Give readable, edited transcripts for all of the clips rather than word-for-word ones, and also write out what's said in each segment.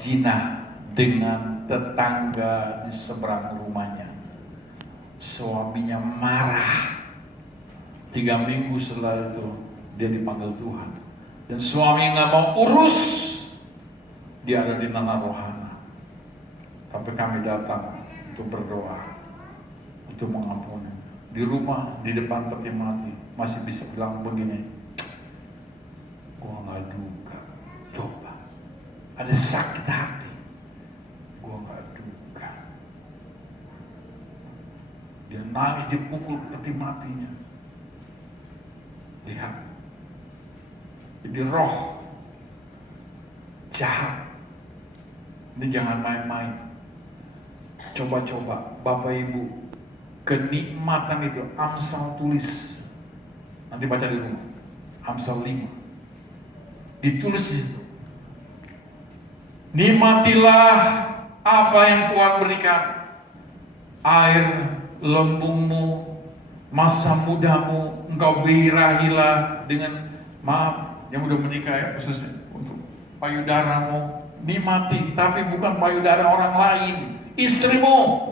zina dengan tetangga di seberang rumahnya. Suaminya marah. 3 minggu setelah itu dia dipanggil Tuhan. Dan suami nggak mau urus. Dia ada di Nana Rohana. Tapi kami datang untuk berdoa, untuk mengampuni. Di rumah, di depan peti mati, masih bisa bilang begini, gua nggak duga, coba, ada sakit hati, gua nggak duga. Dia nangis dipukul peti matinya. Lihat, jadi roh jahat. Ini jangan main-main. Coba-coba Bapak Ibu, kenikmatan itu Amsal tulis. Nanti baca di rumah. Amsal 5. Ditulis di situ. Nikmatilah apa yang Tuhan berikan. Air lembungmu, masa mudamu, engkau birahilah dengan, maaf yang udah menikah ya, khususnya untuk payudaramu, nikmati, tapi bukan payudara orang lain, istrimu.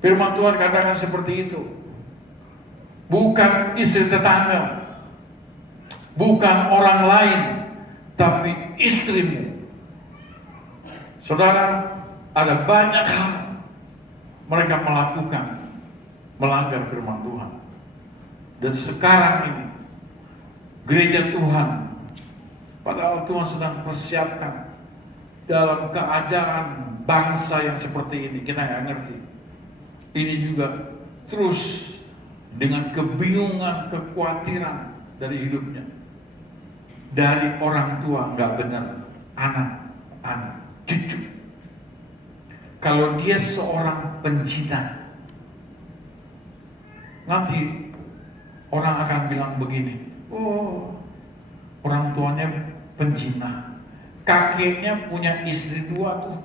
Firman Tuhan katakan seperti itu. Bukan istri tetangga, bukan orang lain, tapi istrimu. Saudara, ada banyak hal mereka melakukan, melanggar firman Tuhan. Dan sekarang ini gereja Tuhan, padahal Tuhan sedang persiapkan dalam keadaan bangsa yang seperti ini, kita nggak ngerti. Ini juga terus dengan kebingungan, kekhawatiran dari hidupnya, dari orang tua nggak benar, anak, cucu. Kalau dia seorang penzina, nanti orang akan bilang begini, oh, orang tuanya penzina, kakeknya punya istri 2 tuh.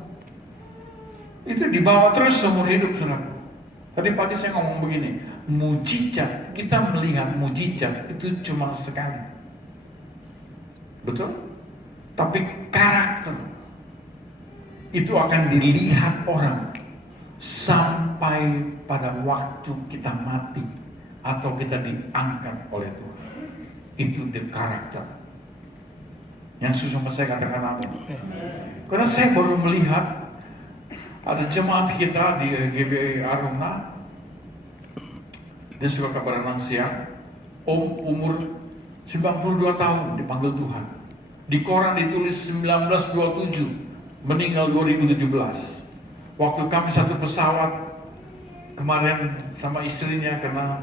Itu dibawa terus seumur hidup, saudara. Tadi pagi saya ngomong begini, mujizat, kita melihat mujizat itu cuma sekali. Betul? Tapi karakter itu akan dilihat orang sampai pada waktu kita mati atau kita diangkat oleh Tuhan. Itu the karakter. Yang susah saya katakan apa? Karena saya baru melihat ada jemaat kita di GBI Aruna, dia suka kabar siang, umur 92 tahun dipanggil Tuhan. Di koran ditulis 1927, meninggal 2017. Waktu kami satu pesawat kemarin sama istrinya, karena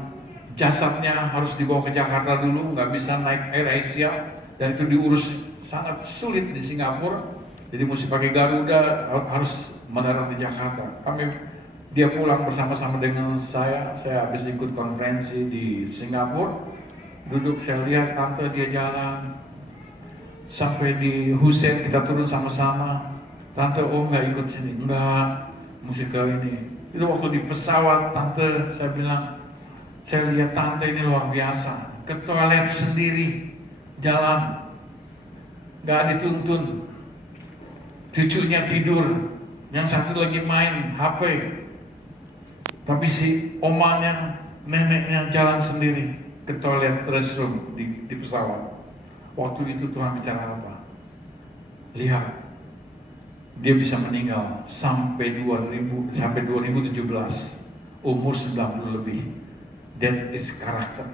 jasadnya harus dibawa ke Jakarta dulu, nggak bisa naik Air Asia, dan itu diurus sangat sulit di Singapura, jadi mesti pakai Garuda, harus mendarat di Jakarta. Dia pulang bersama-sama dengan saya habis ikut konferensi di Singapura, duduk saya lihat tante dia jalan, sampai di Hussein kita turun sama-sama, tante oh nggak ikut sini, enggak, mesti ke ini. Itu waktu di pesawat tante saya bilang, saya lihat tante ini luar biasa, ke toilet sendiri, jalan, nggak dituntun, cucunya tidur, yang satu lagi main HP, tapi si omanya, neneknya jalan sendiri ke toilet restroom di pesawat. Waktu itu Tuhan bicara apa? Lihat, dia bisa meninggal sampai 2017, umur 90 lebih. That is karakter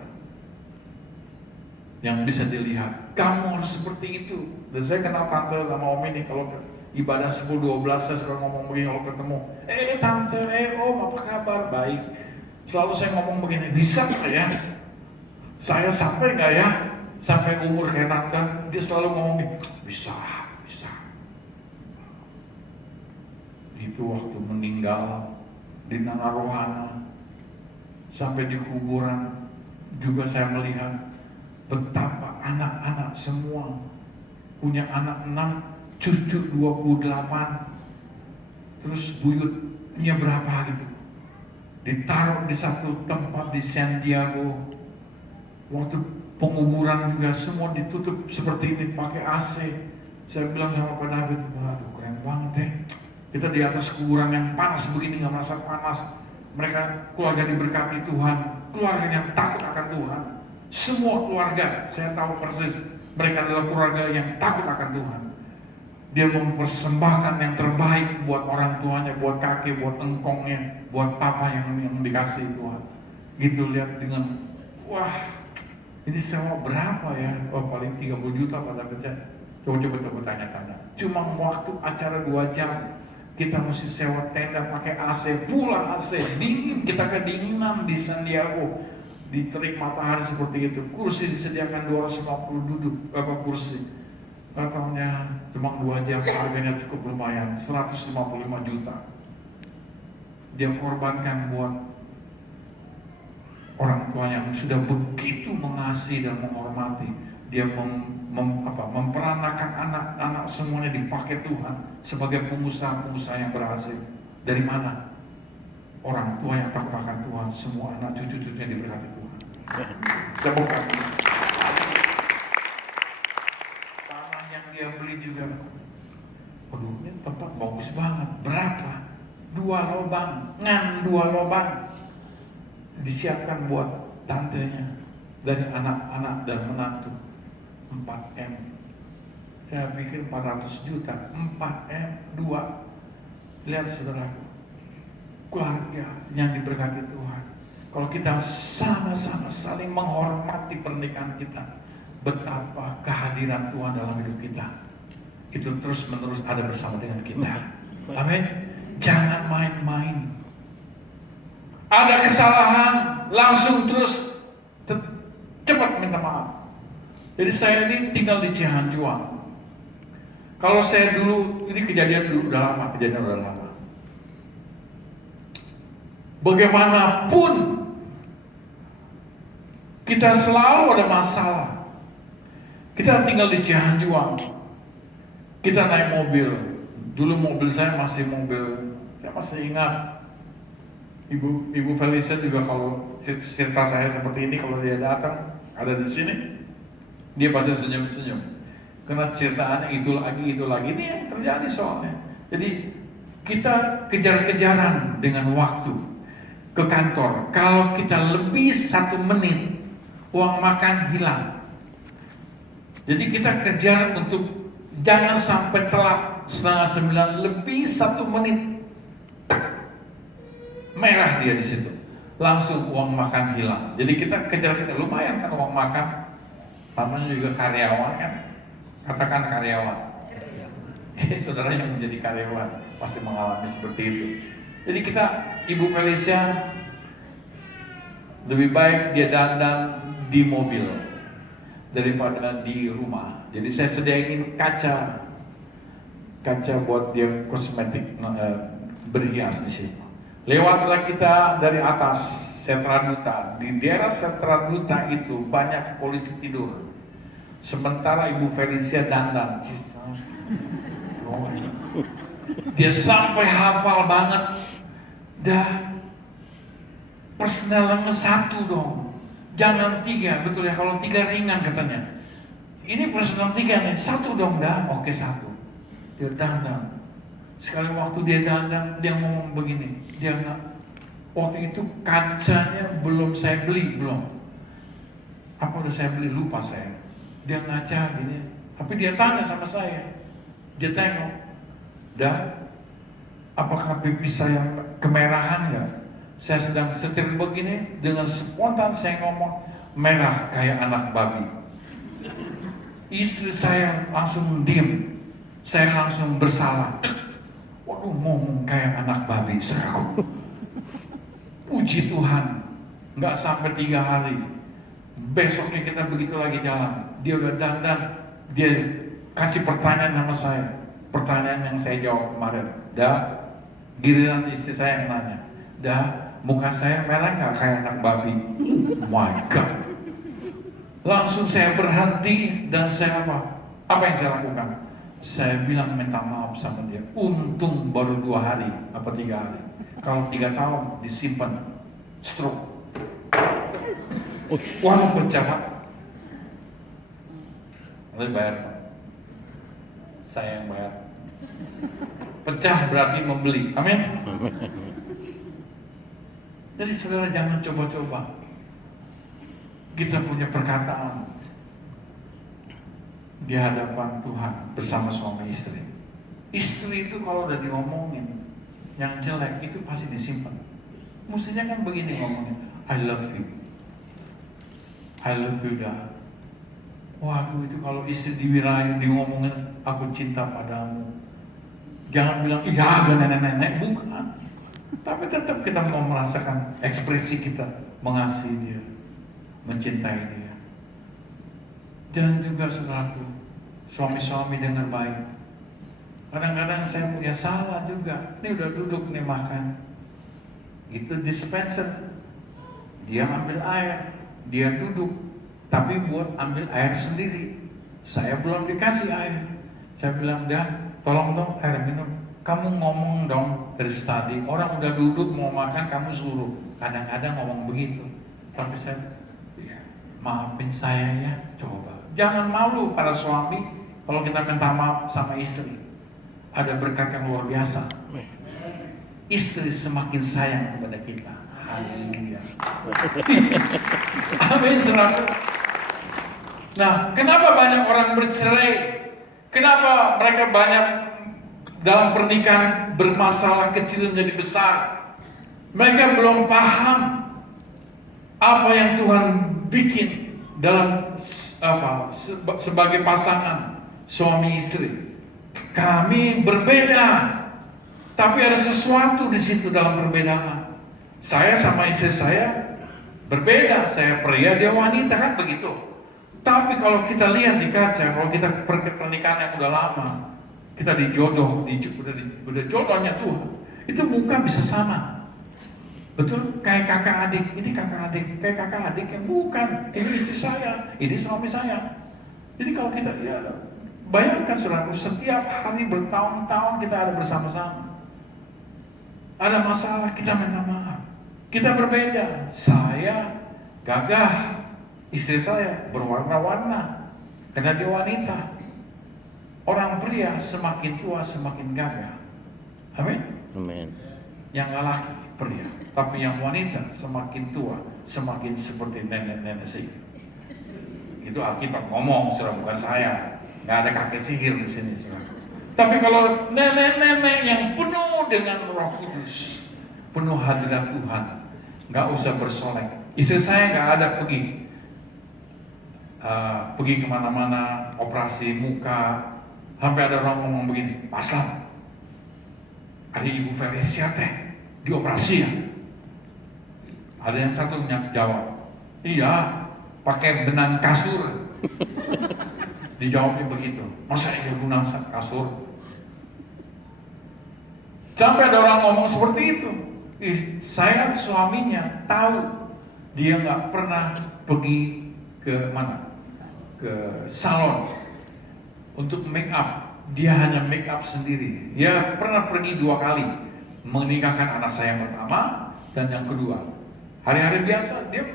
yang bisa dilihat. Kamu harus seperti itu. Dan saya kenal tante sama om ini, kalau ibadah 10-12 saya suka ngomong begini kalau ketemu, tante, om apa kabar? Baik. Selalu saya ngomong begini, bisa nggak ya? Saya sampai nggak ya? Sampai umur kayak tante? Dia selalu ngomong bisa. Itu waktu meninggal di Nana Rohana, sampai di kuburan juga saya melihat betapa anak-anak semua punya anak 6, cucu 28, terus buyutnya berapa gitu, ditaruh di satu tempat di San Diego. Waktu penguburan juga semua ditutup seperti ini pakai AC. Saya bilang sama Pak David, waduh keren banget ya. Kita di atas kuburan yang panas begini nggak merasa panas. Mereka keluarga diberkati Tuhan, keluarga yang takut akan Tuhan. Semua keluarga, saya tahu persis, mereka adalah keluarga yang takut akan Tuhan. Dia mempersembahkan yang terbaik buat orang tuanya, buat kakek, buat engkongnya, buat papa yang dikasih Tuhan. Gitu lihat dengan, wah, ini sewa berapa ya? Oh paling 30 juta pada kerja. Coba tanya-tanya. Cuma waktu acara 2 jam, kita mesti sewa tenda pakai AC, pula AC, dingin, kita kedinginan di San Diego. Di terik matahari seperti itu, kursi disediakan 250 duduk, kursi. Katanya cuma 2 jam, harganya cukup lumayan, 155 juta. Dia korbankan buat orang tua yang sudah begitu mengasihi dan menghormati. Dia memperanakan anak-anak semuanya dipakai Tuhan sebagai pengusaha-pengusaha yang berhasil. Dari mana? Orang tua yang takut akan Tuhan, semua anak cucu-cucunya diberkati Tuhan. Temukan. Tanah yang dia beli juga. Waduh, ini tempat bagus banget. Berapa? 2 lubang, 2 lubang. Disiapkan buat tantenya dari anak-anak dan menantu. 4M. Saya pikir 400 juta. 4M, 2. Lihat saudaraku, keluarga yang diberkati Tuhan. Kalau kita sama-sama saling menghormati pernikahan kita, betapa kehadiran Tuhan dalam hidup kita itu terus menerus ada bersama dengan kita. Amin. Jangan main-main. Ada kesalahan, langsung terus cepat minta maaf. Jadi saya ini tinggal di Cihanjuang. Kalau saya dulu, ini kejadian udah lama. Bagaimanapun kita selalu ada masalah. Kita tinggal di Cihanjuang. Kita naik mobil. Dulu mobil saya masih saya masih ingat. Ibu Felicia juga kalau cerita saya seperti ini, kalau dia datang ada di sini, dia pasti senyum-senyum. Karena ceritaannya itu lagi, ini yang terjadi soalnya. Jadi kita kejar-kejaran dengan waktu ke kantor. Kalau kita lebih 1 menit, uang makan hilang. Jadi kita kejar untuk jangan sampai telat 8:30, lebih 1 menit. Merah dia di situ, langsung uang makan hilang. Jadi kita kejar lumayan kan uang makan, namanya juga karyawan kan, katakan karyawan. Saudara yang menjadi karyawan pasti mengalami seperti itu. Jadi kita, Ibu Felicia lebih baik dia dandan di mobil daripada di rumah. Jadi saya sediain kaca buat dia kosmetik berhias di sini. Lewatlah kita dari atas Sentra Duta. Di daerah Sentra Duta itu banyak polisi tidur. Sementara Ibu Felicia dandan. Dia sampai hafal banget. Dah personelnya 1 dong. Jangan 3, betul ya, kalau 3 ringan katanya. Ini personel 3 nih, 1 dong dah. Oke 1. Dia dandan. Sekali waktu dia dandan, dia ngomong begini, dia nggak, waktu itu kacanya belum saya beli, apa udah saya beli, lupa saya. Dia ngaca gini, tapi dia tanya sama saya, dia tengok, dah, apakah pipi saya kemerahan nggak? Saya sedang setir begini, dengan spontan saya ngomong, merah kayak anak babi. Istri saya langsung diem, saya langsung bersalah. Waduh, ngomong kayak anak babi, saudaraku. Puji Tuhan, nggak sampai 3 hari. Besoknya kita begitu lagi jalan, dia udah dandan, dia kasih pertanyaan sama saya, pertanyaan yang saya jawab kemarin. Dah, giliran istri saya yang nanya, dah, muka saya merah nggak kayak anak babi? My God. Langsung saya berhenti dan saya apa yang saya lakukan? Saya bilang minta maaf sama dia. Untung baru 2 hari apa 3 hari. Kalau 3 tahun disimpan stroke. Waduh, pencamat. Boleh bayar, Pak. Saya yang bayar. Pecah berarti membeli. Amin. Jadi saudara jangan coba-coba. Kita punya perkataan di hadapan Tuhan bersama suami istri. Istri itu kalau udah diomongin yang jelek itu pasti disimpan. Mestinya kan begini ngomongnya, I love you. I love you dah. Waduh, itu kalau istri diwirain, di ngomongin aku cinta padamu. Jangan bilang, iya ada nenek-nenek, bukan. Tapi tetap kita mau merasakan ekspresi kita mengasihi dia, mencintai dia. Dan juga saudaraku, suami-suami dengar baik. Kadang-kadang saya punya salah juga. Ini udah duduk nih makan. Itu dispenser. Dia ambil air, dia duduk. Tapi buat ambil air sendiri. Saya belum dikasih air. Saya bilang, dah, tolong dong air minum. Kamu ngomong dong dari tadi. Orang udah duduk mau makan, kamu suruh. Kadang-kadang ngomong begitu. Tapi saya, ya, maafin saya ya, coba. Jangan malu para suami kalau kita minta maaf sama istri. Ada berkat yang luar biasa. Istri semakin sayang kepada kita. Haleluya. Amin, saudara. Nah, kenapa banyak orang bercerai? Kenapa mereka banyak dalam pernikahan bermasalah kecil menjadi besar? Mereka belum paham apa yang Tuhan bikin dalam sebagai pasangan suami istri. Kami berbeda, tapi ada sesuatu di situ dalam perbedaan. Saya sama istri saya berbeda. Saya pria, dia wanita, kan begitu. Tapi kalau kita lihat di kaca, kalau kita pernikahan yang udah lama, kita dijodoh, udah jodohnya Tuhan, itu muka bisa sama. Betul? Kayak kakak adik, ini kakak adik, kayak kakak adik yang bukan, ini istri saya, ini suami saya. Jadi kalau kita, ya bayangkan saudaraku, setiap hari bertahun-tahun kita ada bersama-sama. Ada masalah, kita minta maaf. Kita berbeda, saya gagah, istri saya berwarna-warna, karena dia wanita. Orang pria semakin tua semakin gagah. Amin? Amin. Yang lelaki pria, tapi yang wanita semakin tua semakin seperti nenek-nenek sihir. Itu Alkitab ngomong, sudah bukan saya. Nggak ada kakek sihir di sini, sudah. Tapi kalau nenek-nenek yang penuh dengan Roh Kudus, penuh hadirat Tuhan, nggak usah bersolek. Istri saya nggak ada pergi kemana-mana, operasi muka, sampai ada orang ngomong begini, Pak Slam, ada Ibu Felicia teh dioperasi ya? Ada yang satu jawab, iya, pakai benang kasur. Dijawabnya begitu, masa iya benang kasur? Sampai ada orang ngomong seperti itu. Saya suaminya tahu dia nggak pernah pergi ke mana, ke salon untuk make up. Dia hanya make up sendiri. Dia pernah pergi 2 kali menikahkan anak saya yang pertama dan yang kedua. Hari-hari biasa dia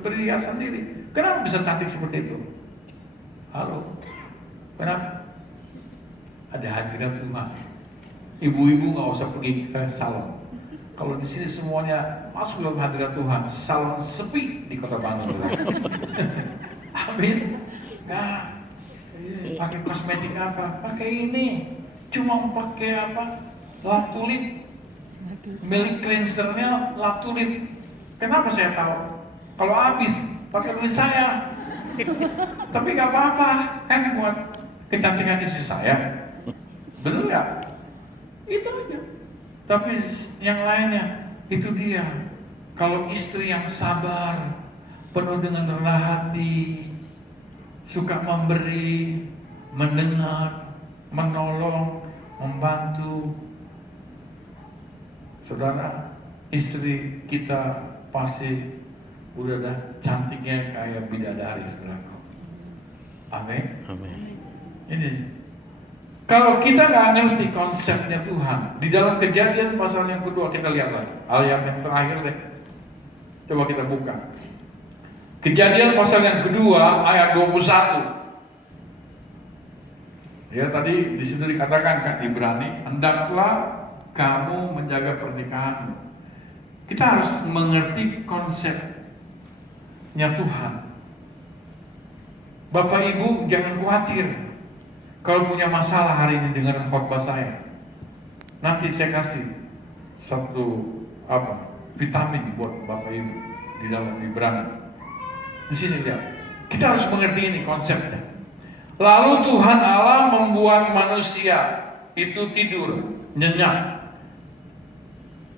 berhias sendiri. Kenapa bisa cantik seperti itu? Halo, kenapa? Ada hadirat Tuhan. Ibu-ibu nggak usah pergi ke salon. Kalau di sini semuanya masuk dalam hadirat Tuhan, salon sepi di Kota Bandung. Amin. Nah, pakai kosmetik apa? Pakai ini. Cuma pakai apa? Latulip. Milik cleansernya Latulip. Kenapa saya tahu? Kalau habis pakai duit saya. Tapi nggak apa-apa, kan buat kecantikan istri saya. Betul nggak? Itu aja. Tapi yang lainnya, itu dia. Kalau istri yang sabar, penuh dengan rendah hati, suka memberi, mendengar, menolong, membantu. Saudara, istri kita pasti udah dah cantiknya kayak bidadari, saudaraku. Amin. Amin. Ini. Kalau kita nggak ngerti konsepnya Tuhan, di dalam Kejadian pasal yang kedua kita lihat lagi ayat yang terakhir deh. Coba kita buka. Kejadian pasal yang kedua ayat 21. Ya tadi di situ dikatakan kan Ibrani, hendaklah kamu menjaga pernikahanmu. Kita harus mengerti konsepnya Tuhan. Bapak Ibu jangan khawatir kalau punya masalah hari ini dengan khotbah saya. Nanti saya kasih satu vitamin buat Bapak Ibu di dalam Ibrani. Di sini lihat. Kita harus mengerti ini konsepnya. Lalu Tuhan Allah membuat manusia itu tidur, nyenyak.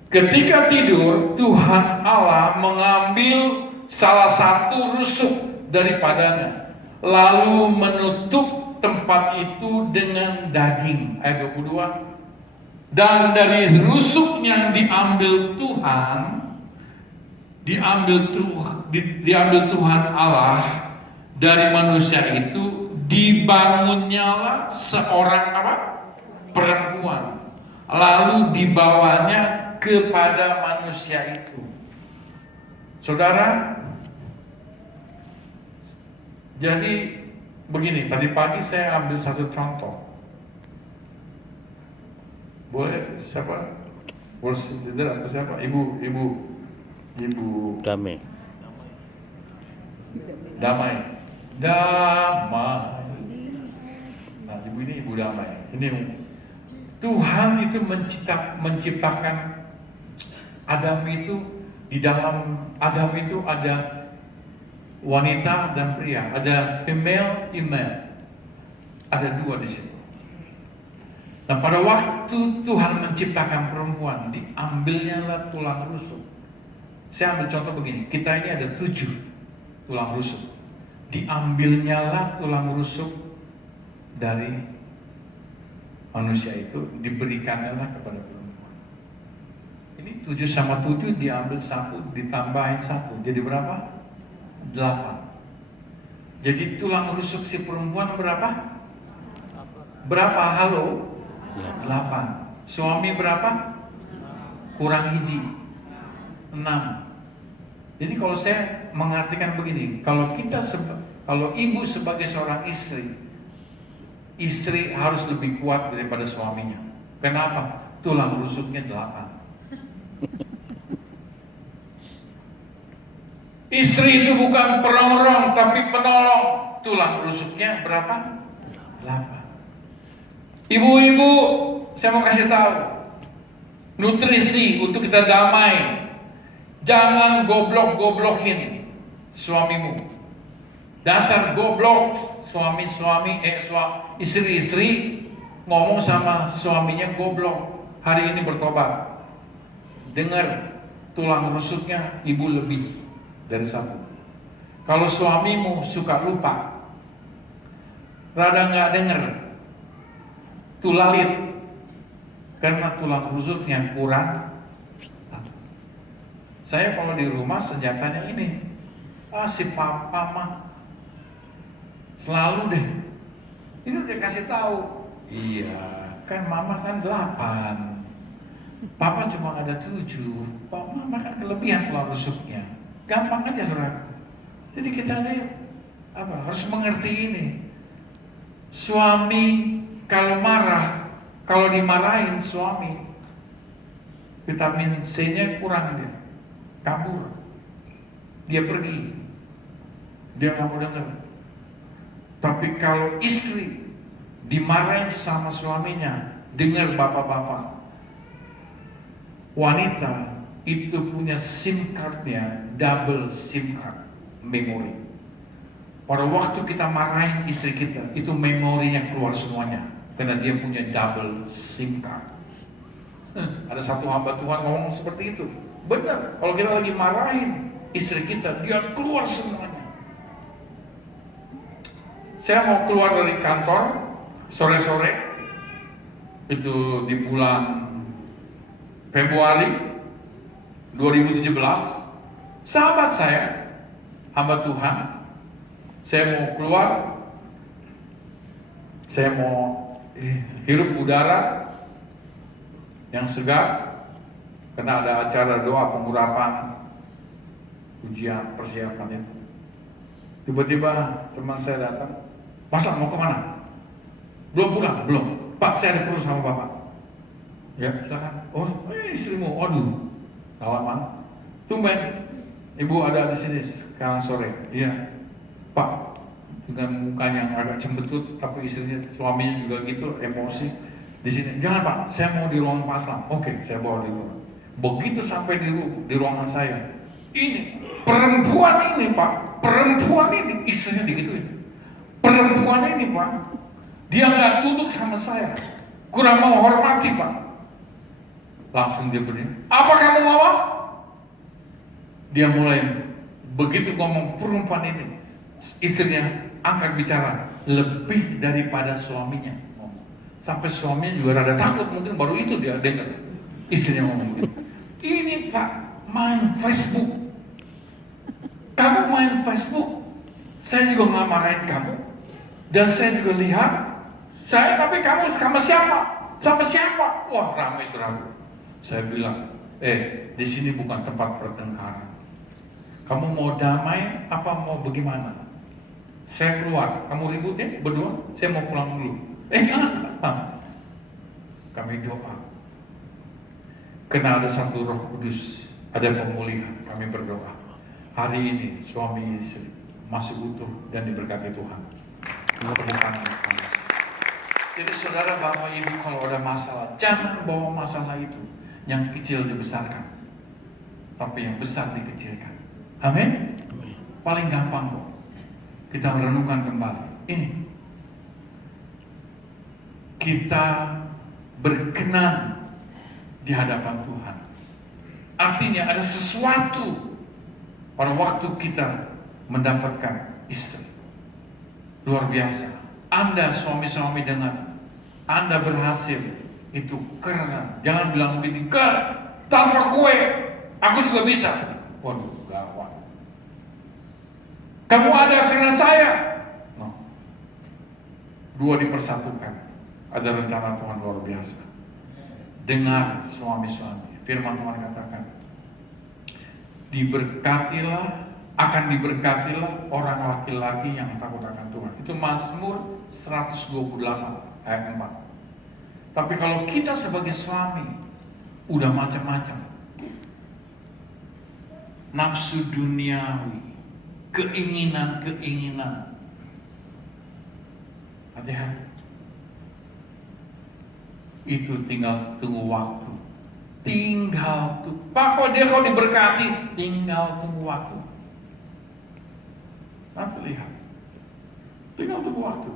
Ketika tidur, Tuhan Allah mengambil salah satu rusuk daripadanya, lalu menutup tempat itu dengan daging. Ayat 22. Dan dari rusuk yang diambil Tuhan Allah dari manusia itu, dibangunnyalah seorang perempuan, lalu dibawanya kepada manusia itu. Saudara, jadi begini, tadi pagi saya ambil satu contoh. Boleh siapa? Boleh atau siapa? Ibu Damai. Nah, ibu ini ibu Damai. Ini Tuhan itu menciptakan Adam itu, di dalam Adam itu ada wanita dan pria, ada female, ada dua di situ. Nah, pada waktu Tuhan menciptakan perempuan, diambilnyalah tulang rusuk. Saya ambil contoh begini, kita ini ada 7 tulang rusuk. Diambilnyalah tulang rusuk dari manusia itu, diberikannya kepada perempuan. Ini 7 sama 7 diambil 1, ditambahin 1, jadi berapa? 8. Jadi tulang rusuk si perempuan berapa? Berapa? Halo? 8. Suami berapa? Kurang hiji, 6. Jadi kalau saya mengartikan begini, kalau ibu sebagai seorang istri harus lebih kuat daripada suaminya. Kenapa? Tulang rusuknya 8. Istri itu bukan perongrong tapi penolong. Tulang rusuknya berapa? 8. Ibu-ibu, saya mau kasih tahu nutrisi untuk kita damai. Jangan goblok-goblokin suamimu. Dasar goblok istri-istri ngomong sama suaminya goblok. Hari ini bertobat. Dengar, tulang rusuknya ibu lebih dari 1. Kalau suamimu suka lupa, rada nggak denger, tulalit, karena tulang rusuknya kurang. Saya kalau di rumah senjatanya ini, si papa mah selalu deh, ini udah kasih tahu, iya kan mama kan 8, papa cuma ada 7, mama kan kelebihan tulang rusuknya, gampang aja saudara. Jadi kita harus mengerti ini. Suami kalau marah, kalau dimarahin suami, vitamin C-nya kurang, dia kabur, dia pergi, dia nggak mau dengar. Tapi kalau istri dimarahin sama suaminya, dengar bapak-bapak, wanita itu punya SIM cardnya double SIM card memori. Pada waktu kita marahin istri kita, itu memorinya keluar semuanya, karena dia punya double SIM card. Ada satu hamba Tuhan ngomong seperti itu. Benar, kalau kita lagi marahin istri kita, dia keluar semuanya. Saya mau keluar dari kantor sore-sore, itu di bulan Februari 2017. Sahabat saya, hamba Tuhan, saya mau keluar, saya mau hirup udara yang segar, karena ada acara doa pengurapan ujian persiapan itu. Tiba-tiba teman saya datang, Mas Lam mau kemana? Belum pulang? Belum. Pak, saya ada perlu sama Bapak. Ya, silakan. Oh, istrimu, aduh, salaman. Tumben, Ibu ada di sini sekarang sore. Iya, Pak. Dengan mukanya yang agak cembetut, tapi istrinya, suaminya juga gitu, emosi. Di sini, jangan Pak, saya mau di ruang Pak Aslam. Oke, saya bawa di ruang. Begitu sampai di ruangan saya, ini perempuan ini Pak, perempuan ini istrinya digituin. Perempuan ini Pak, dia nggak tunduk sama saya, kurang mau hormati Pak. Langsung dia berdiri, apa kamu mau? Dia mulai begitu ngomong perempuan ini, istrinya angkat bicara lebih daripada suaminya. Sampai suaminya juga rada takut, mungkin baru itu dia dengar istrinya ngomong gitu. Ini Pak main Facebook. Kamu main Facebook, saya juga nggak marahin kamu. Dan saya juga lihat, tapi kamu sama siapa? Sama siapa? Wah, ramai saudara. Saya bilang, di sini bukan tempat pertengkaran. Kamu mau damai apa mau bagaimana? Saya keluar, kamu ribut ya berdua, saya mau pulang dulu. Jangan. Kami doa. Karena ada satu Roh Kudus, ada pemulihan, kami berdoa. Hari ini suami istri masih utuh dan diberkati Tuhan. Jadi saudara, bapak ibu, kalau ada masalah, jangan bawa masalah itu yang kecil dibesarkan, tapi yang besar dikecilkan. Amin. Paling gampang kok. Kita renungkan kembali. Ini kita berkenan di hadapan Tuhan. Artinya ada sesuatu pada waktu kita mendapatkan istri. Luar biasa. Anda suami-suami dengan Anda berhasil itu karena, jangan bilang begini, tanpa kue aku juga bisa. Waduh, gawat. Kamu ada karena saya. No. Dua dipersatukan. Ada rencana Tuhan luar biasa. Dengar suami-suami. Firman Tuhan katakan, akan diberkatilah orang laki-laki yang takut akan Tuhan. Itu Mazmur 128 ayat 4. Tapi kalau kita sebagai suami udah macam-macam, nafsu duniawi, keinginan-keinginan, hati-hati. Itu tinggal tunggu waktu. Pak, kok dia kalau diberkati, tinggal tunggu waktu. Nanti lihat, tinggal tunggu waktu.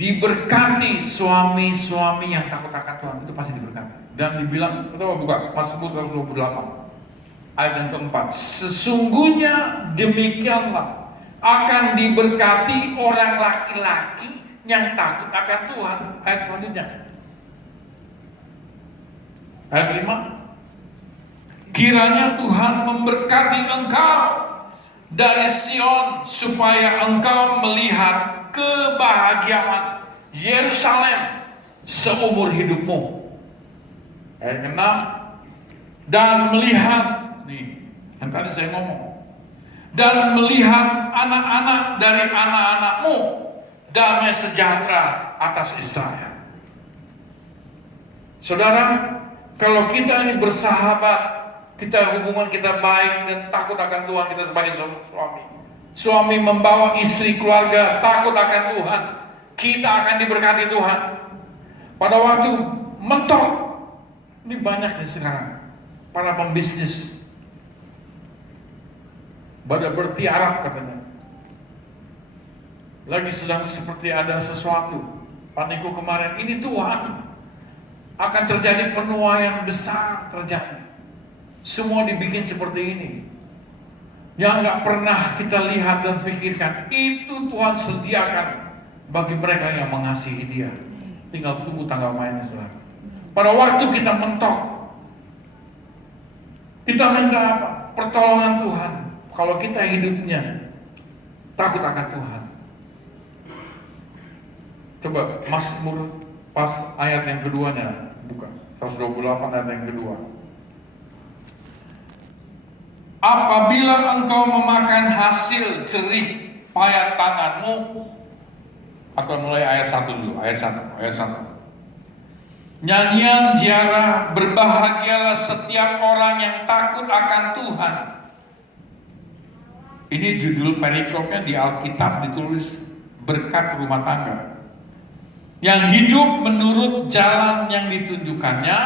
Diberkati suami-suami yang takut akan Tuhan, itu pasti diberkati. Dan dibilang, coba buka Mazmur 128 ayat yang keempat, sesungguhnya demikianlah akan diberkati orang laki-laki yang takut akan Tuhan. Ayat selanjutnya, ayat 5, kiranya Tuhan memberkati engkau dari Sion supaya engkau melihat kebahagiaan Yerusalem seumur hidupmu. Ayat 6, dan melihat, nih yang tadi saya ngomong, dan melihat anak-anak dari anak-anakmu damai sejahtera atas Israel. Saudara, kalau kita ini bersahabat, hubungan kita baik dan takut akan Tuhan, kita sebagai suami membawa istri keluarga takut akan Tuhan, kita akan diberkati Tuhan. Pada waktu mentok, ini banyak nih sekarang para pembisnis pada bertiarap katanya, lagi sedang seperti ada sesuatu. Paniku kemarin, ini Tuhan akan terjadi penuaian besar terjadi. Semua dibikin seperti ini. Yang nggak pernah kita lihat dan pikirkan, itu Tuhan sediakan bagi mereka yang mengasihi Dia. Tinggal tunggu tanggal mainnya, saudara. Pada waktu kita mentok, kita minta apa? Pertolongan Tuhan. Kalau kita hidupnya takut akan Tuhan. Coba Mazmur pas ayat yang keduanya, bukan 128 ayat yang kedua. Apabila engkau memakan hasil jerih payat tanganmu. Atau mulai ayat 1 dulu, ayat 1. Nyanyian ziarah, berbahagialah setiap orang yang takut akan Tuhan. Ini judul perikopnya di Alkitab ditulis berkat rumah tangga. Yang hidup menurut jalan yang ditunjukkannya,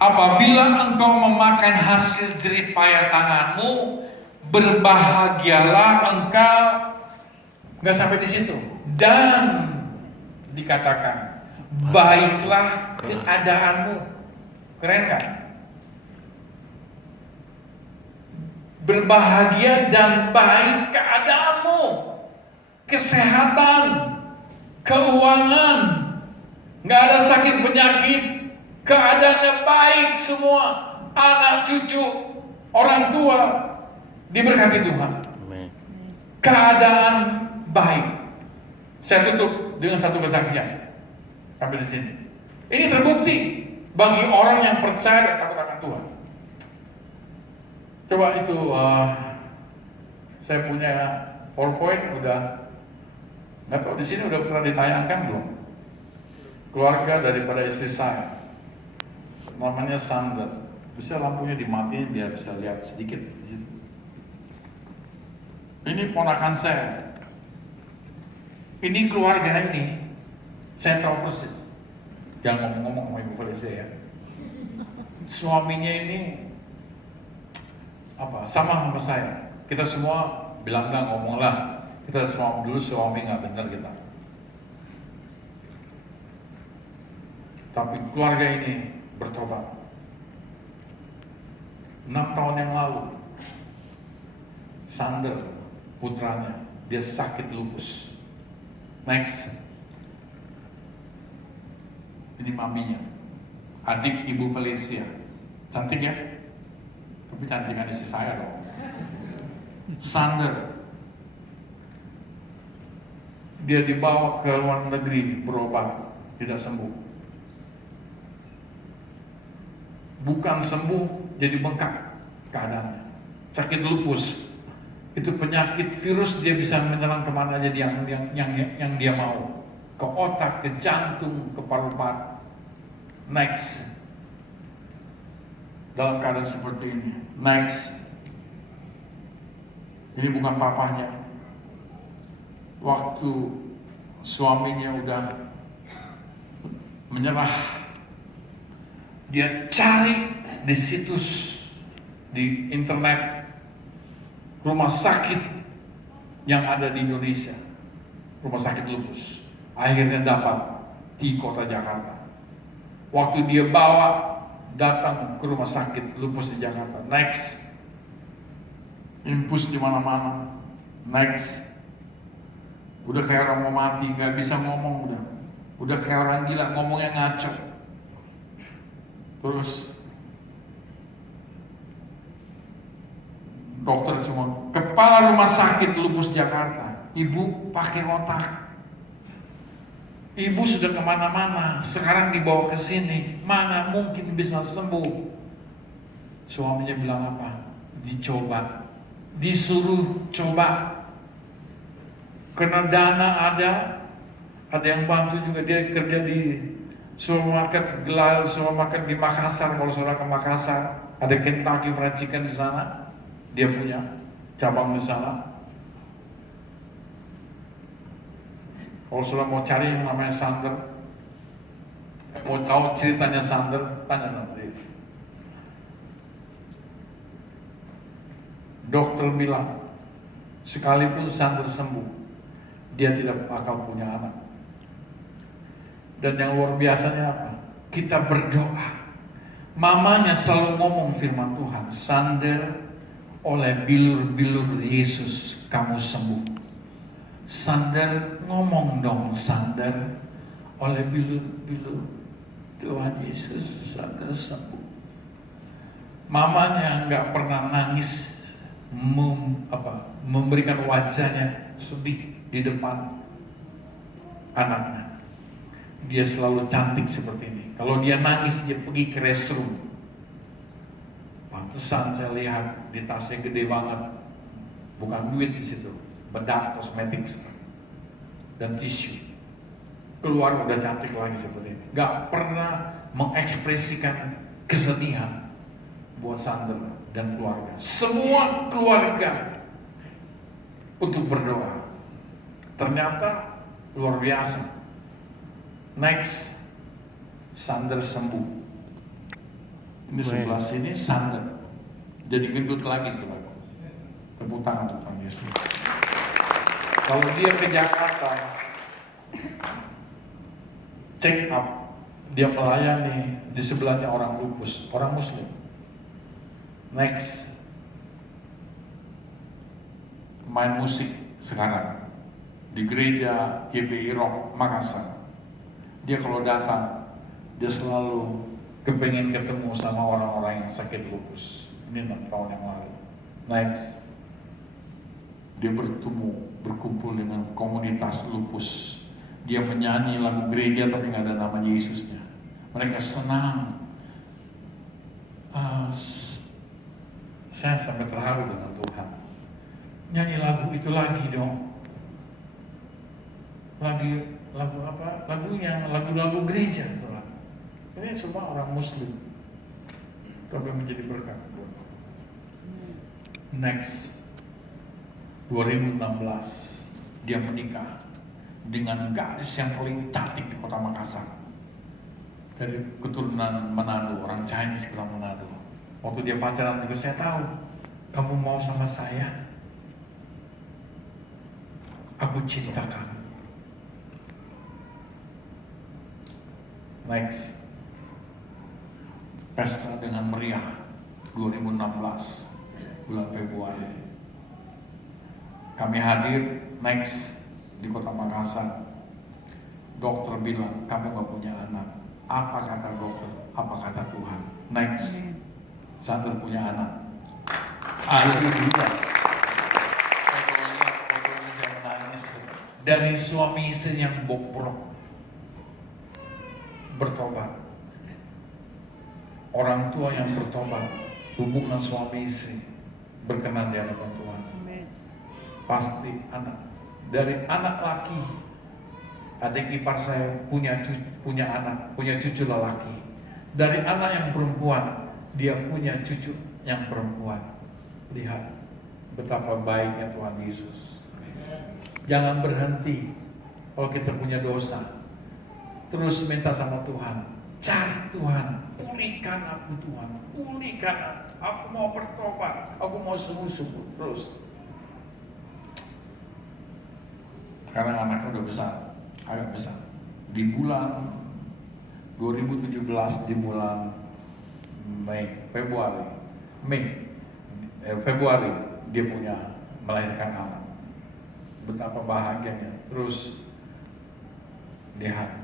apabila engkau memakan hasil jerih payah tanganmu, berbahagialah engkau. Nggak sampai di situ. Dan dikatakan, baiklah keadaanmu. Keren kan? Berbahagia dan baik keadaanmu. Kesehatan, keuangan, nggak ada sakit penyakit, keadaannya baik semua. Anak cucu, orang tua diberkati Tuhan. Keadaan baik. Saya tutup dengan satu kesaksian sampai di sini. Ini terbukti bagi orang yang percaya dan takut akan Tuhan. Coba itu saya punya PowerPoint udah nggak tahu di sini udah pernah ditayangkan belum? Keluarga daripada istri saya, namanya Sander. Bisa lampunya dimatiin biar bisa lihat sedikit di situ. Ini ponakan saya. Ini keluarga ini, saya tahu persis. Jangan ngomong-ngomong sama Ibu Felicia ya. Suaminya ini sama saya. Kita semua bilang ngomonglah. Kita suami nggak benar kita. Tapi keluarga ini bertobat. 6 tahun yang lalu, Sander putranya dia sakit lupus. Next, ini maminya, adik Ibu Felicia, cantik ya, tapi cantikan istri saya dong. Sander, dia dibawa ke luar negeri berobat, tidak sembuh. Bukan sembuh, jadi bengkak keadaannya. Sakit lupus. Itu penyakit virus, dia bisa menyerang kemana aja yang dia mau, ke otak, ke jantung, ke paru-paru. Next, dalam keadaan seperti ini. Next, ini bukan papahnya. Waktu suaminya udah menyerah, dia cari di situs di internet rumah sakit yang ada di Indonesia, rumah sakit lupus. Akhirnya dapat di kota Jakarta. Waktu dia bawa datang ke rumah sakit lupus di Jakarta. Next, infus di mana-mana. Next, udah kayak orang mau mati, nggak bisa ngomong udah kayak orang gila, ngomongnya ngaco. Terus dokter cuma kepala rumah sakit lupus Jakarta, ibu pakai otak. Ibu sudah kemana-mana, sekarang dibawa ke sini, mana mungkin bisa sembuh? Suaminya bilang apa? Dicoba, disuruh coba. Karena dana ada yang bantu juga, dia kerja di supermarket Gelal, supermarket di Makassar. Kalau saudara ke Makassar, ada Kentucky Fried Chicken di sana. Dia punya cabang di sana. Kalau saudara mau cari yang namanya Sander, mau tahu ceritanya Sander, tanya sama dia. Dokter bilang, sekalipun Sander sembuh, dia tidak bakal punya anak. Dan yang luar biasanya apa? Kita berdoa. Mamanya selalu ngomong firman Tuhan, Sander, oleh bilur-bilur Yesus kamu sembuh. Sander, ngomong dong Sander, oleh bilur-bilur Tuhan Yesus Sander sembuh. Mamanya nggak pernah nangis, memberikan wajahnya sedih di depan anaknya. Dia selalu cantik seperti ini. Kalau dia nangis, dia pergi ke restroom. Pantesan saya lihat di tasnya gede banget, bukan duit di situ, bedak kosmetik dan tisu. Keluar udah cantik lagi seperti ini. Gak pernah mengekspresikan kesedihan buat Sander dan keluarga. Semua keluarga untuk berdoa. Ternyata luar biasa. Next, Sander sembuh. Ini sebelah sini Sander. Jadi gendut lagi saudara. Tepuk tangan untuk Tuhan Yesus. Kalau dia ke Jakarta, check up, dia melayani di sebelahnya orang lupus, orang Muslim. Next, main musik sekarang di gereja GBI Rock Makassar. Dia kalau datang, dia selalu kepengen ketemu sama orang-orang yang sakit lupus. Ini 6 tahun yang lalu. Next, dia berkumpul dengan komunitas lupus. Dia menyanyi lagu gereja tapi nggak ada nama Yesusnya. Mereka senang. Saya sampai terharu dengan Tuhan. Nyanyi lagu itu lagi dong. Lagu apa? Lagu gereja. Ini semua orang Muslim. Tapi menjadi berkat. Next, 2016 dia menikah dengan gadis yang paling cantik di kota Makassar, dari keturunan Manado, orang Chinese keturunan Manado. Waktu dia pacaran juga saya tahu, kamu mau sama saya, aku cinta kamu. Next, pesta dengan meriah 2016 bulan Februari. Kami hadir. Next, di kota Makassar, dokter bilang kamu gak punya anak. Apa kata dokter? Apa kata Tuhan? Next, Sander punya anak. Haleluya. Fotonya saya menangis. Dari suami istri yang bobrok bertobat. Orang tua yang bertobat, hubungan suami istri berkenan di hadapan Tuhan. Pasti anak. Dari anak laki, adik ipar saya punya anak, punya cucu lelaki. Dari anak yang perempuan, dia punya cucu yang perempuan. Lihat betapa baiknya Tuhan Yesus. Jangan berhenti kalau kita punya dosa. Terus minta sama Tuhan. Cari Tuhan, pulihkan aku Tuhan, pulihkan aku mau bertobat, aku mau sungguh-sungguh terus. Sekarang anaknya udah besar, agak besar. Di bulan 2017 di bulan Februari dia punya melahirkan anak. Betapa bahagianya. Terus lihat,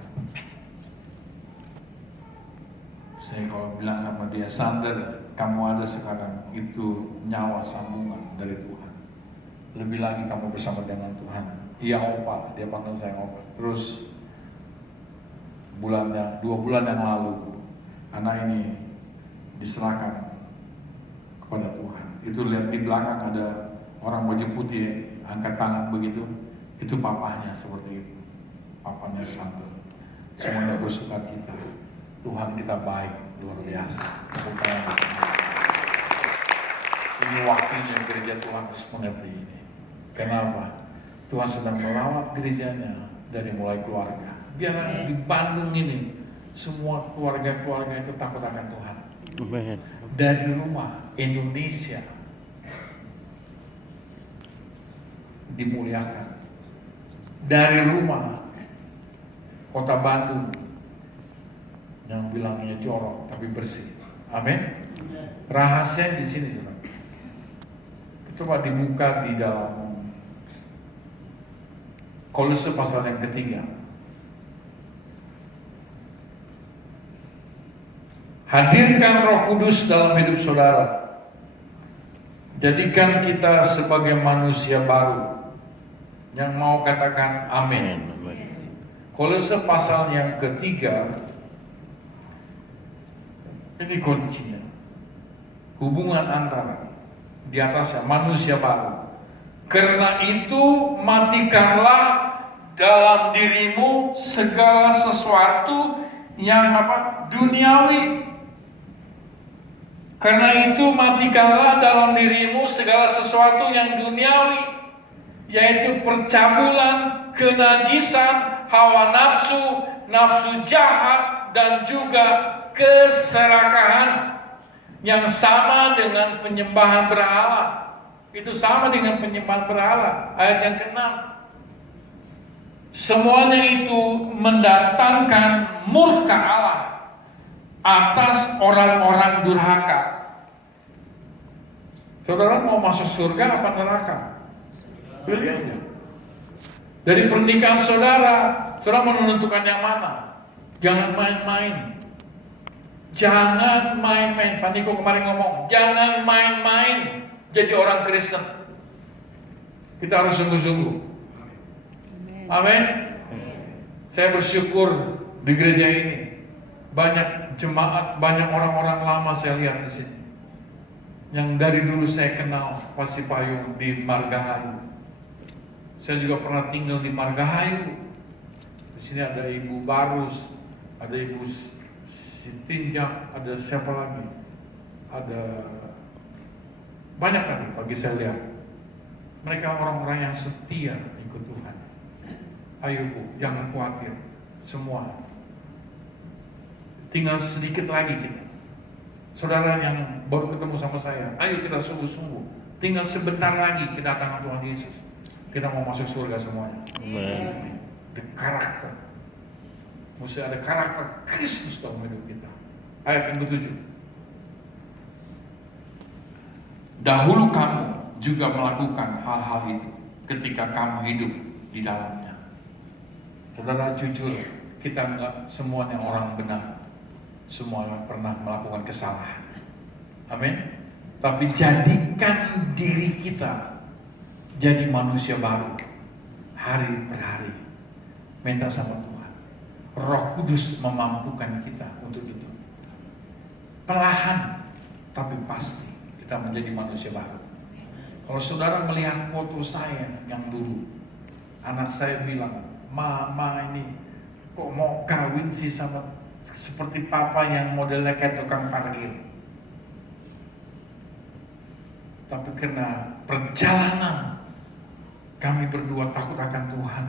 saya kalau bilang sama dia, Sander, kamu ada sekarang itu nyawa sambungan dari Tuhan. Lebih lagi kamu bersama dengan Tuhan. Iya opa, dia panggil saya opa. Terus 2 bulan yang lalu anak ini diserahkan kepada Tuhan. Itu lihat di belakang ada orang baju putih angkat tangan begitu. Itu papahnya seperti itu. Papanya Sander. Semuanya bersuka cita. Tuhan kita baik, luar biasa. Ini waktunya gereja Tuhan harus mengerti ini. Kenapa? Tuhan sedang melawat gerejanya dari mulai keluarga. Biar di Bandung ini semua keluarga-keluarga itu takut akan Tuhan. Dari rumah Indonesia dimuliakan. Dari rumah kota Bandung yang bilangnya jorok tapi bersih. Amin. Rahasia di sini saudara. Coba dibuka di dalam Kolose pasal yang ketiga. Hadirkan Roh Kudus dalam hidup saudara. Jadikan kita sebagai manusia baru yang mau katakan amin. Kolose pasal yang ketiga. Ini kuncinya. Hubungan antara di atasnya manusia baru. Karena itu matikanlah dalam dirimu segala sesuatu yang duniawi. Karena itu matikanlah dalam dirimu segala sesuatu yang duniawi, yaitu percabulan, kenajisan, hawa nafsu, nafsu jahat, dan juga keserakahan yang sama dengan penyembahan berhala. Itu sama dengan penyembahan berhala. Ayat yang ke-6. Semuanya itu mendatangkan murka Allah atas orang-orang durhaka. Saudara mau masuk surga apa neraka? Pilih aja. Dari pernikahan saudara mau menentukan yang mana. Jangan main-main. Jangan main-main. Pak Niko kemarin ngomong, jangan main-main jadi orang Kristen. Kita harus sungguh-sungguh. Amin. Saya bersyukur di gereja ini banyak jemaat, banyak orang-orang lama saya lihat di sini. Yang dari dulu saya kenal, Pasti Payung di Margahayu. Saya juga pernah tinggal di Margahayu. Di sini ada Ibu Barus, ada Ibu Sitinjak, ada siapa lagi? Ada banyak lagi bagi saya lihat. Mereka orang-orang yang setia ikut Tuhan. Ayo Bu, jangan khawatir. Semua. Tinggal sedikit lagi kita. Saudara yang baru ketemu sama saya, ayo kita sungguh-sungguh. Tinggal sebentar lagi kedatangan Tuhan Yesus. Kita mau masuk surga semuanya. Amen. Ada karakter. Mesti ada karakter Kristus dalam hidup kita. Ayat yang ke-7. Dahulu kamu juga melakukan hal-hal itu ketika kamu hidup di dalamnya. Saudara jujur, kita enggak semuanya orang benar. Semuanya pernah melakukan kesalahan. Amin. Tapi jadikan diri kita jadi manusia baru hari per hari. Minta sama Tuhan. Roh Kudus memampukan kita untuk itu. Perlahan tapi pasti kita menjadi manusia baru. Kalau saudara melihat foto saya yang dulu, anak saya bilang, "Mama ini kok mau kawin sih sama seperti papa yang modelnya kayak tukang parkir." Tapi karena perjalanan kami berdua takut akan Tuhan,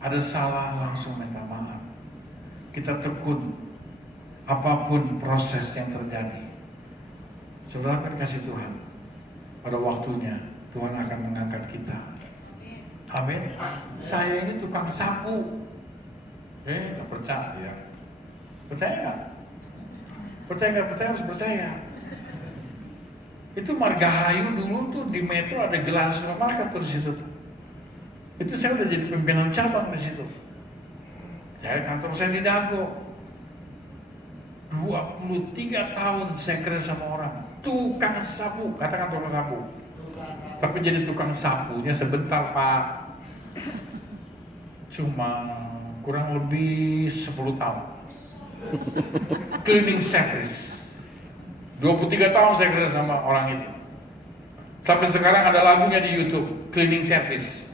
ada salah langsung minta maaf. Kita tekun apapun proses yang terjadi. Saudara kan kasih Tuhan, pada waktunya Tuhan akan mengangkat kita. Amin. Saya ini tukang sapu. Gak percaya. Percaya nggak? Percaya nggak percaya harus percaya. Itu Margahayu dulu tuh di Metro ada gelar supermarket tuh di situ. Itu saya udah jadi pimpinan cabang di situ. Kantor saya di Dago. 23 tahun saya kerja sama orang. Tukang sapu, katakan tukang sapu. Tapi jadi tukang sapunya sebentar Pak. Cuma kurang lebih 10 tahun. Cleaning service 23 tahun saya kerja sama orang itu. Sampai sekarang ada lagunya di YouTube, cleaning service.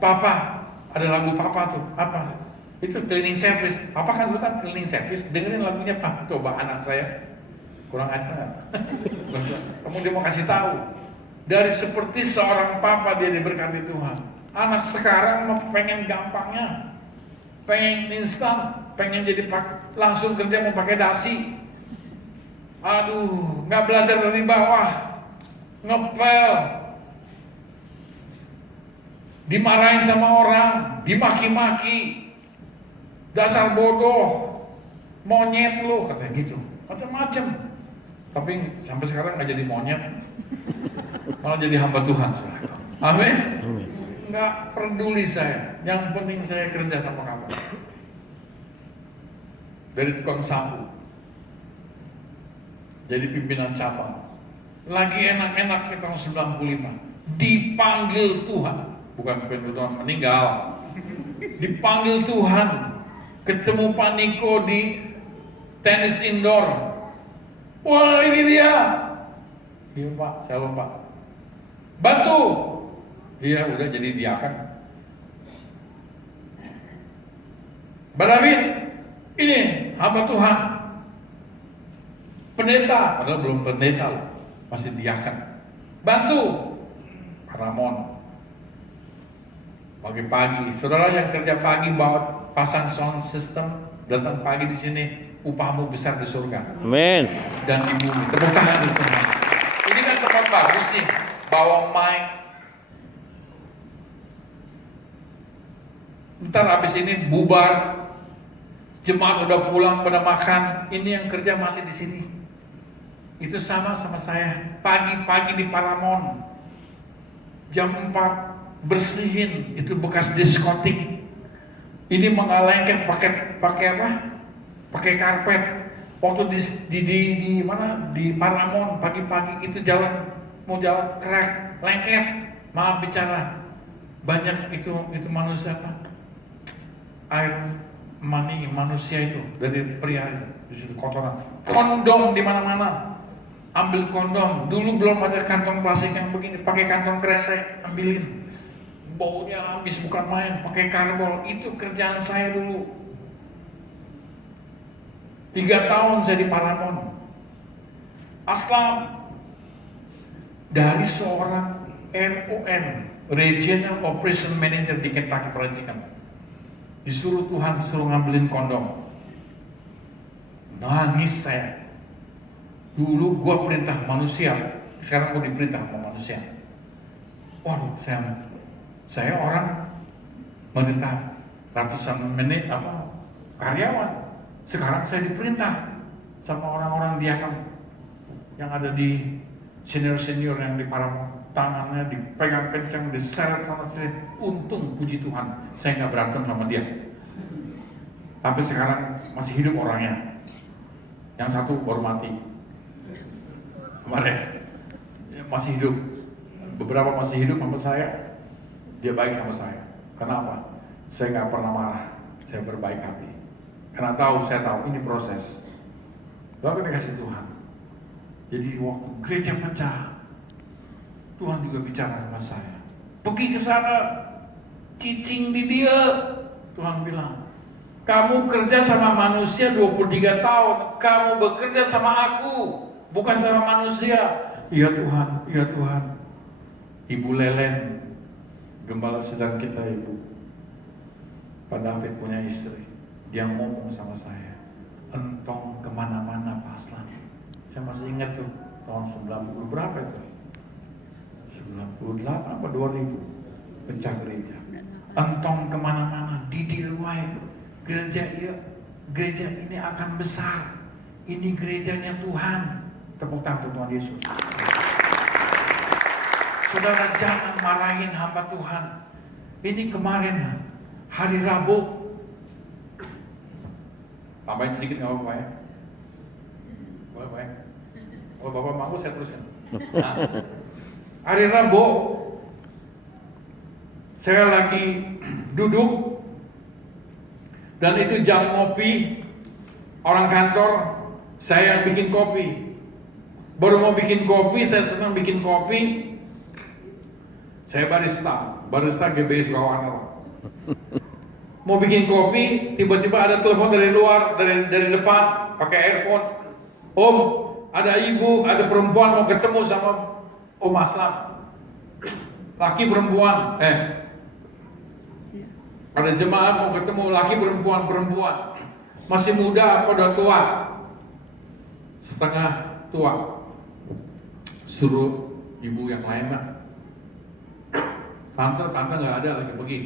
Papa, ada lagu Papa tuh, apa? Itu cleaning service. Papa kan dulu kan cleaning service, dengerin lagunya Pak. Coba anak saya kurang ajar. Kamu dia mau kasih tahu. Dari seperti seorang papa dia diberkati Tuhan. Anak sekarang pengen gampangnya, pengen instan, pengen jadi langsung kerja mau pakai dasi. Aduh, nggak belajar dari bawah, ngepel, dimarahin sama orang, dimaki-maki, dasar bodoh, monyet lu, katanya gitu, macam-macam. Tapi sampai sekarang nggak jadi monyet, malah jadi hamba Tuhan. Amin. Nggak peduli saya, yang penting saya kerja sama kamu. Dari tukang sapu jadi pimpinan cabang, lagi enak-enak di tahun 95 dipanggil Tuhan, bukan Tuhan meninggal, dipanggil Tuhan, ketemu Pak Niko di tenis indoor. Wah, ini dia. Iya Pak, shalom Pak. Bantu Iya, udah jadi diakan. Mbak David, ini hamba Tuhan, pendeta, padahal belum pendeta loh, masih diakan. Bantu, Pak Ramon. Pagi-pagi, saudara yang kerja pagi bawa pasang sound system, datang pagi di sini, upahmu besar di surga. Amin. Dan di bumi. Tepuk tangan di semua. Ini kan tempat bagus nih, bawa mic. Ntar habis ini bubar, jemaat udah pulang pada makan, ini yang kerja masih di sini. Itu sama saya, pagi-pagi di Paramount, jam 4 bersihin itu bekas diskotik. Ini mengalahkan pakai apa? Pakai karpet. Waktu di mana di Paramount pagi-pagi itu mau jalan crack, lengket. Maaf bicara, banyak itu manusia apa? Air mani manusia itu dari pria di situ kotoran. Kondom di mana-mana. Ambil kondom. Dulu belum ada kantong plastik yang begini, pakai kantong kresek, ambilin. Baunya habis bukan main, pakai karbol. Itu kerjaan saya dulu. 3 tahun saya di Paramount. Aslam dari seorang ROM, Regional Operation Manager di Kentucky Fried Chicken. Disuruh Tuhan suruh ngambilin kondom. Nangis saya. Dulu gua perintah manusia, sekarang gua diperintah sama manusia. Waduh, saya orang merintah ratusan menit karyawan. Sekarang saya diperintah sama orang-orang diakan yang ada di senior yang di Paramount. Tangannya dipegang kencang, diseret sama saya. Untung puji Tuhan, saya nggak berantem sama dia. Tapi sekarang masih hidup orangnya. Yang satu baru mati. Kemarin masih hidup. Beberapa masih hidup sama saya. Dia baik sama saya. Kenapa? Saya nggak pernah marah. Saya berbaik hati. Karena saya tahu ini proses. Lalu dikasih Tuhan. Jadi waktu gereja pecah, Tuhan juga bicara sama saya. Pergi ke sana, cicing di dia. Tuhan bilang, kamu kerja sama manusia 23 tahun, kamu bekerja sama aku, bukan sama manusia. Iya Tuhan, iya Tuhan. Ibu Lelen, gembala sedang kita ibu. Pak David punya istri, dia ngomong sama saya, entong kemana-mana Pak Aslan. Saya masih ingat tuh, tahun 90 berapa itu? 98 apa 2000 pecah gereja. Entong kemana-mana di Dirway, gereja ini akan besar. Ini gerejanya Tuhan. Tepuk tangan Tuhan Yesus. Saudara jangan marahin hamba Tuhan. Ini kemarin hari Rabu. Tambahin sedikit nggak apa-apa ya? Boleh Pak ya? Kalau Bapak mau saya terusin. Nah, hari Rabu saya lagi duduk dan itu jam ngopi orang kantor, saya yang bikin kopi. Baru mau bikin kopi, saya senang bikin kopi. Saya barista GBS Kawaner. Mau bikin kopi, tiba-tiba ada telepon dari luar, dari depan, pakai earphone. Om, ada ibu, ada perempuan mau ketemu sama Om Aslam. Laki perempuan, ada jemaat mau ketemu laki perempuan. Masih muda apa udah tua? Setengah tua. Suruh ibu yang lain lah. Tante nggak ada lagi pergi.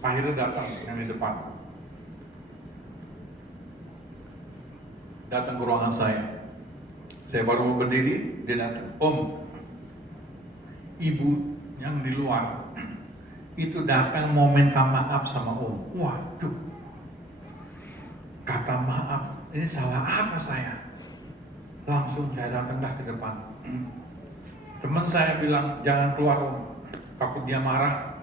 Akhirnya datang yang di depan. Datang ke ruangan saya. Saya baru mau berdiri, dia datang. Om, ibu yang di luar itu datang mau minta maaf sama Om. Waduh, kata maaf, ini salah apa saya? Langsung saya datang ke depan. Teman saya bilang jangan keluar Om, takut dia marah,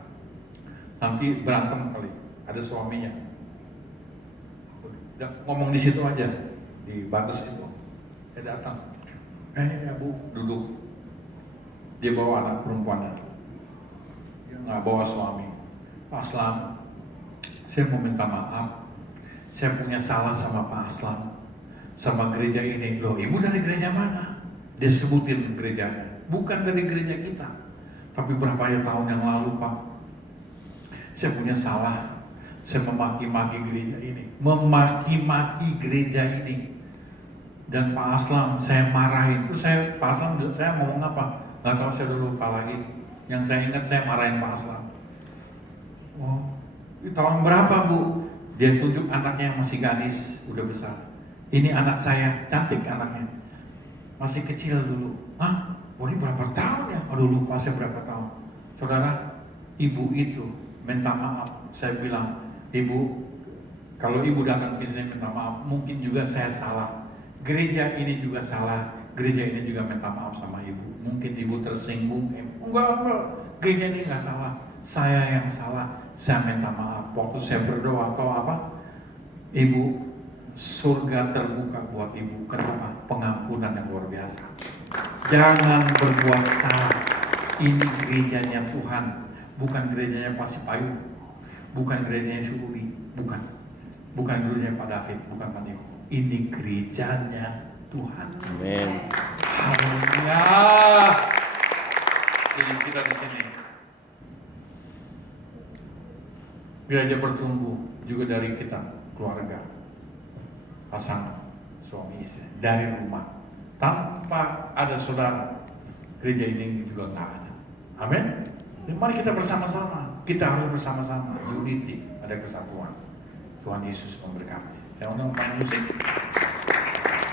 nanti berantem kali. Ada suaminya. Ngomong di situ aja, di batas itu. Saya datang. Ya Bu, duduk. Dia bawa anak perempuannya, dia nggak bawa suami. Pak Aslam, saya mau minta maaf, saya punya salah sama Pak Aslam, sama gereja ini. Loh, ibu dari gereja mana? Dia sebutin gerejanya, bukan dari gereja kita. Tapi berapa tahun yang lalu Pak, saya punya salah, saya memaki-maki gereja ini, memaki-maki gereja ini. Dan Pak Aslam saya marahin. Terus Pak Aslam, saya ngomong apa? Gak tahu, saya udah lupa lagi. Yang saya ingat saya marahin Pak Aslam. Oh, di tahun berapa Bu? Dia tunjuk anaknya yang masih gadis, udah besar. Ini anak saya, cantik anaknya. Masih kecil dulu. Hah? Ini berapa tahun ya? Aduh lupa saya berapa tahun. Saudara, ibu itu minta maaf. Saya bilang, ibu, kalau ibu datang ke sini minta maaf, mungkin juga saya salah. Gereja ini juga salah. Gereja ini juga minta maaf sama ibu. Mungkin ibu tersinggung. Enggak. Gereja ini enggak salah. Saya yang salah. Saya minta maaf. Waktu saya berdoa atau apa, ibu, surga terbuka buat ibu. Kenapa? Pengampunan yang luar biasa. Jangan berbuat salah. Ini gerejanya Tuhan, bukan gerejanya Pak Sipayung, bukan gerejanya Surudi, bukan gerejanya Pak David, bukan Pak Niko. Ini gerejanya Tuhan. Amin. Haleluya. Jadi kita di sini gereja bertumbuh juga dari kita, keluarga, pasangan, suami istri, dari rumah. Tanpa ada saudara, gereja ini juga nggak ada. Amin. Jadi mari kita bersama-sama. Kita harus bersama-sama. Unity, ada kesatuan. Tuhan Yesus memberkati. Saya undang main musik.